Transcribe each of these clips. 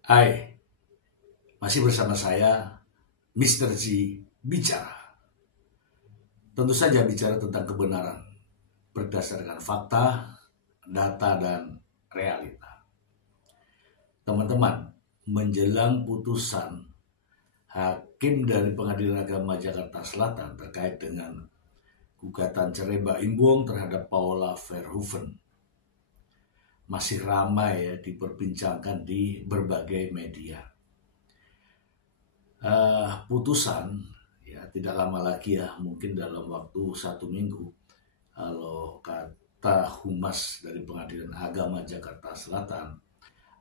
Hai, masih bersama saya, Mr. G, bicara. Tentu saja bicara tentang kebenaran, berdasarkan fakta, data, dan realita. Teman-teman, menjelang putusan Hakim dari Pengadilan Agama Jakarta Selatan terkait dengan gugatan cerai Mbak Imbong terhadap Paula Verhoeven, masih ramai ya diperbincangkan di berbagai media. Putusan ya tidak lama lagi ya, mungkin dalam waktu 1 minggu, kalau kata Humas dari Pengadilan Agama Jakarta Selatan,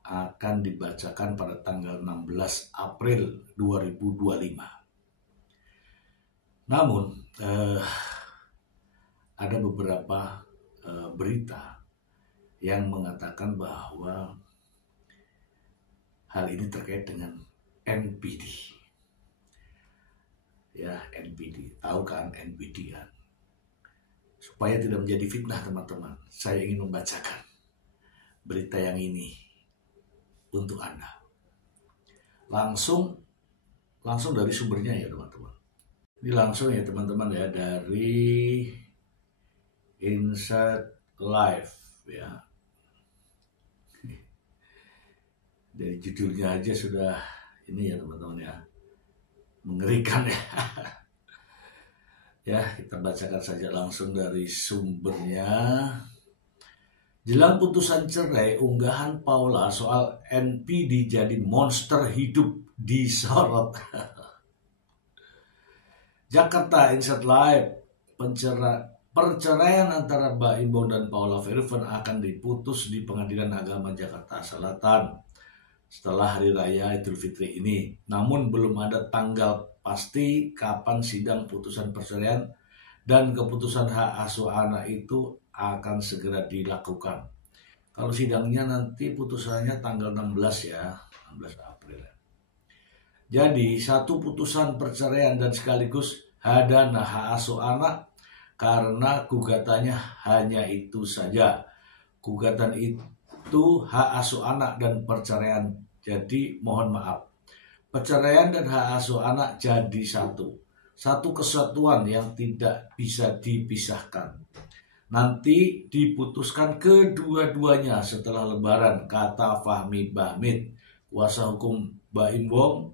akan dibacakan pada tanggal 16 April 2025. Namun ada beberapa berita yang mengatakan bahwa hal ini terkait dengan NPD. Ya, NPD, tahu kan NPD kan? Supaya tidak menjadi fitnah teman-teman, saya ingin membacakan berita yang ini untuk Anda. Langsung dari sumbernya ya teman-teman. Ini langsung ya teman-teman ya, dari Inside Live ya. Dari judulnya aja sudah ini ya teman-teman ya, mengerikan ya. Ya, kita bacakan saja langsung dari sumbernya. Jelang putusan cerai, unggahan Paula soal NPD jadi monster hidup disorot. Jakarta Inside Live, perceraian antara Mbak Imbong dan Paula Verhoeven akan diputus di Pengadilan Agama Jakarta Selatan setelah Hari Raya Idul Fitri ini. Namun belum ada tanggal pasti kapan sidang putusan perceraian dan keputusan hak asuh anak itu akan segera dilakukan. Kalau sidangnya nanti putusannya tanggal 16 ya, 16 April. Jadi satu putusan perceraian dan sekaligus hadana hak asuh anak, karena gugatannya hanya itu saja. Gugatan itu hak asuh anak dan perceraian. Jadi mohon maaf, perceraian dan hak asuh anak jadi satu kesatuan yang tidak bisa dipisahkan. Nanti diputuskan kedua-duanya setelah Lebaran, kata Fahmi Bahmid, kuasa hukum Mbak Imbong,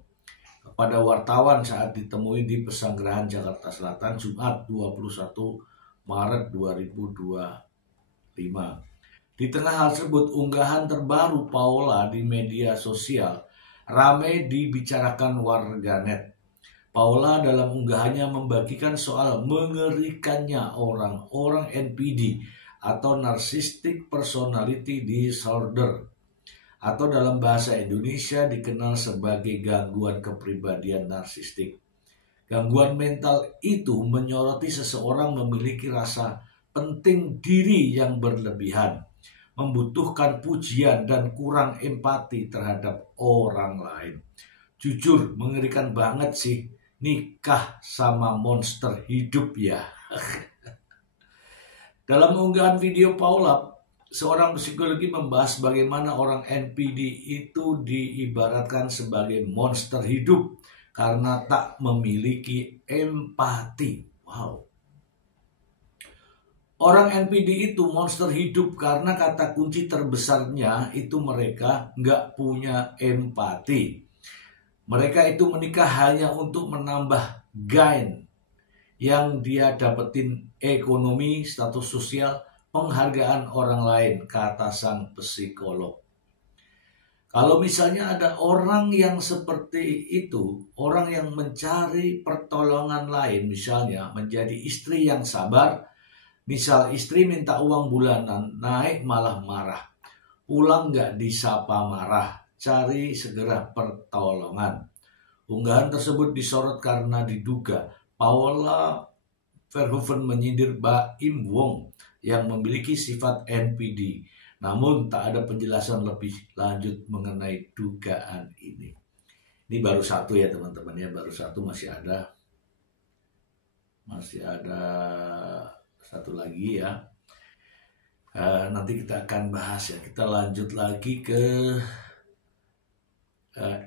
kepada wartawan saat ditemui di Pesanggerahan Jakarta Selatan Jumat 21 Maret 2025. Di tengah hal tersebut, unggahan terbaru Paula di media sosial ramai dibicarakan warganet. Paula dalam unggahannya membagikan soal mengerikannya orang-orang NPD atau Narcissistic Personality Disorder, atau dalam bahasa Indonesia dikenal sebagai gangguan kepribadian narsistik. Gangguan mental itu menyoroti seseorang memiliki rasa penting diri yang berlebihan, membutuhkan pujian dan kurang empati terhadap orang lain. Jujur mengerikan banget sih, nikah sama monster hidup ya. Dalam unggahan video Paula, seorang psikologi membahas bagaimana orang NPD itu diibaratkan sebagai monster hidup karena tak memiliki empati. Wow. Orang NPD itu monster hidup karena kata kunci terbesarnya itu mereka nggak punya empati. Mereka itu menikah hanya untuk menambah gain yang dia dapetin, ekonomi, status sosial, penghargaan orang lain, kata sang psikolog. Kalau misalnya ada orang yang seperti itu, orang yang mencari pertolongan lain, misalnya menjadi istri yang sabar, misal istri minta uang bulanan, naik malah marah, pulang nggak disapa marah, cari segera pertolongan. Unggahan tersebut disorot karena diduga Paula Verhoeven menyindir Mbak Imbong yang memiliki sifat NPD. Namun tak ada penjelasan lebih lanjut mengenai dugaan ini. Ini baru satu ya teman-teman ya, baru satu, masih ada satu lagi ya. Nanti kita akan bahas ya. Kita lanjut lagi ke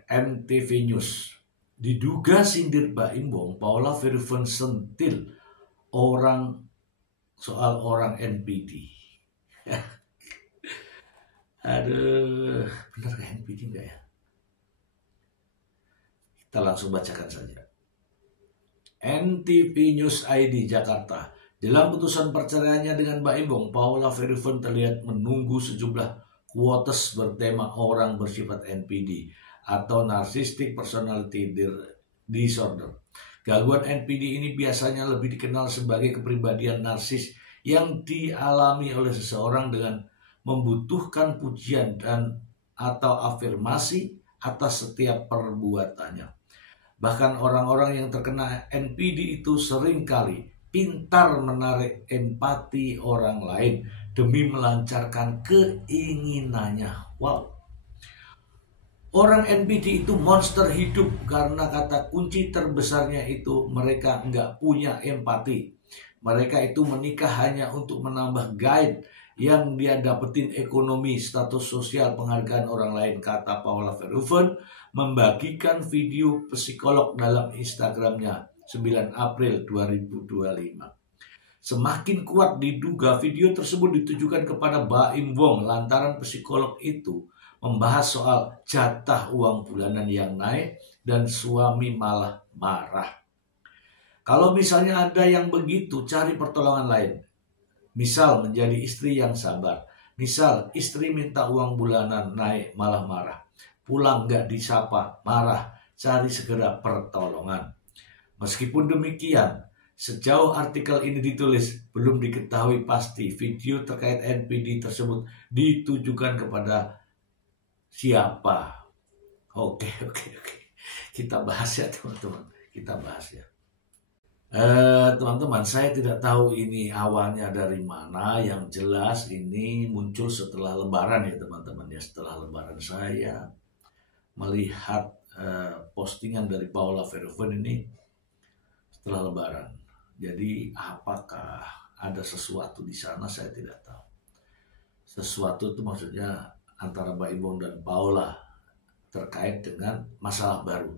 MTV News. Diduga sindir Baim Wong, Paula Verhoeven sentil soal orang NPD. Aduh, benar gak NPD enggak ya? Kita langsung bacakan saja. NTV News ID Jakarta. Dalam putusan perceraiannya dengan Baim Wong, Paula Verhoeven terlihat menunggu sejumlah quotes bertema orang bersifat NPD atau Narcissistic Personality Disorder. Gangguan NPD ini biasanya lebih dikenal sebagai kepribadian narsis yang dialami oleh seseorang dengan membutuhkan pujian dan atau afirmasi atas setiap perbuatannya. Bahkan orang-orang yang terkena NPD itu seringkali pintar menarik empati orang lain demi melancarkan keinginannya. Wow. Orang NPD itu monster hidup karena kata kunci terbesarnya itu mereka nggak punya empati. Mereka itu menikah hanya untuk menambah guide yang dia dapetin ekonomi, status sosial, penghargaan orang lain, kata Paula Verhoeven membagikan video psikolog dalam Instagramnya 9 April 2025. Semakin kuat diduga video tersebut ditujukan kepada Baim Wong lantaran psikolog itu membahas soal jatah uang bulanan yang naik dan suami malah marah. Kalau misalnya ada yang begitu, cari pertolongan lain. Misal menjadi istri yang sabar. Misal istri minta uang bulanan naik malah marah. Pulang gak disapa, marah. Cari segera pertolongan. Meskipun demikian, sejauh artikel ini ditulis, belum diketahui pasti video terkait NPD tersebut ditujukan kepada siapa. Oke. Kita bahas ya teman-teman. Kita bahas ya. Teman-teman, saya tidak tahu ini awalnya dari mana. Yang jelas ini muncul setelah Lebaran ya teman-teman ya. Setelah Lebaran saya melihat postingan dari Paula Verhoeven ini setelah Lebaran. Jadi apakah ada sesuatu di sana, saya tidak tahu. Sesuatu itu maksudnya antara Baim Wong dan Paula terkait dengan masalah baru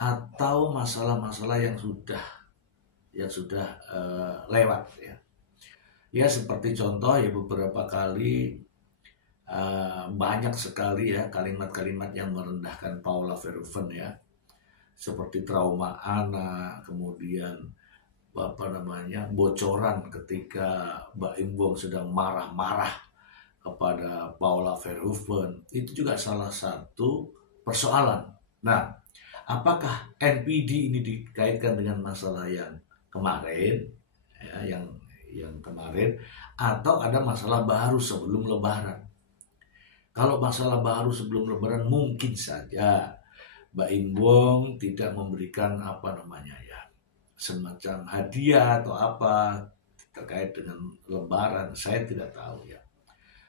atau masalah-masalah yang sudah lewat ya. Ya seperti contoh ya beberapa kali banyak sekali ya kalimat-kalimat yang merendahkan Paula Verhoeven ya. Seperti trauma anak, kemudian bocoran ketika Baim Wong sedang marah-marah kepada Paula Verhoeven. Itu juga salah satu persoalan. Nah, apakah NPD ini dikaitkan dengan masalah yang kemarin ya, yang kemarin atau ada masalah baru sebelum Lebaran? Kalau masalah baru sebelum Lebaran mungkin saja Baim Wong tidak memberikan semacam hadiah atau apa terkait dengan Lebaran, saya tidak tahu ya.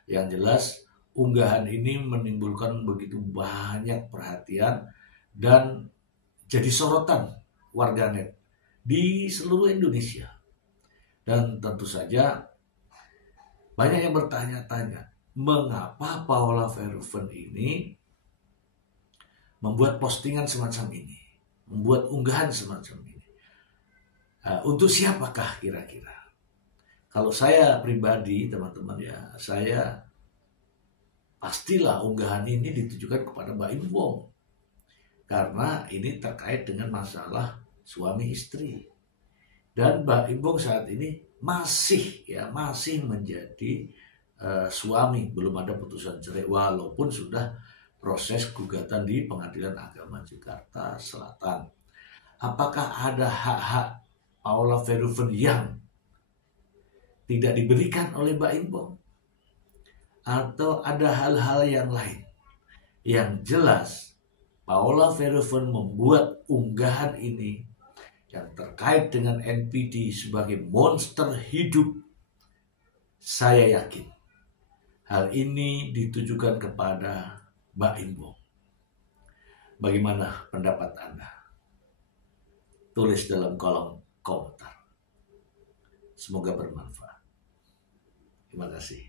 Yang jelas unggahan ini menimbulkan begitu banyak perhatian dan jadi sorotan warganet di seluruh Indonesia. Dan tentu saja banyak yang bertanya-tanya, mengapa Paula Verhoeven ini membuat postingan semacam ini, membuat unggahan semacam ini. Untuk siapakah kira-kira? Kalau saya pribadi teman-teman ya, saya pastilah unggahan ini ditujukan kepada Baim Wong. Karena ini terkait dengan masalah suami istri. Dan Baim Wong saat ini masih menjadi suami, belum ada putusan cerai walaupun sudah proses gugatan di Pengadilan Agama Jakarta Selatan. Apakah ada hak-hak Paula Verhoeven yang tidak diberikan oleh Baim Wong? Atau ada hal-hal yang lain? Yang jelas Paula Verhoeven membuat unggahan ini yang terkait dengan NPD sebagai monster hidup. Saya yakin hal ini ditujukan kepada Baim Wong. Bagaimana pendapat Anda? Tulis dalam kolom komentar. Semoga bermanfaat. Terima kasih.